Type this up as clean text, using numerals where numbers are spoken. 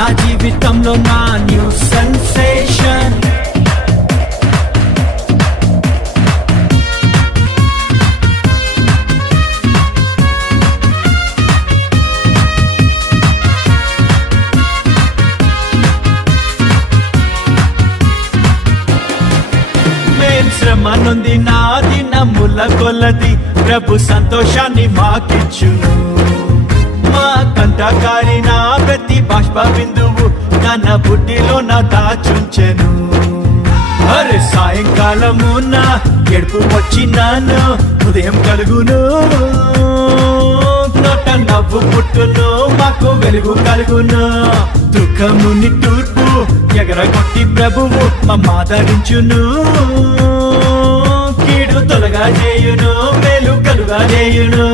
నా జీవితంలో నా న్యూ సెన్సేషన్. శ్రమనుంది నా దినముల కొలది ప్రభు సంతోషాన్ని మాకిచ్చును. మా కంటకారి నా ప్రతి బాష్ప బిందువు తన బుడ్డిలో నా దాచుంచెను. అరే సాయంకాలము నా ఎడుపు వచ్చినాను, ఉదయం కలుగును, నోట నవ్వు పుట్టును, మాకు వెలుగు కలుగును. దుఃఖము నిట్టూర్పు ఎగరగొట్టి ప్రభువు మమ్మాదరించును. కీడు తొలగా చేయును, మేలు కలుగా చేయును.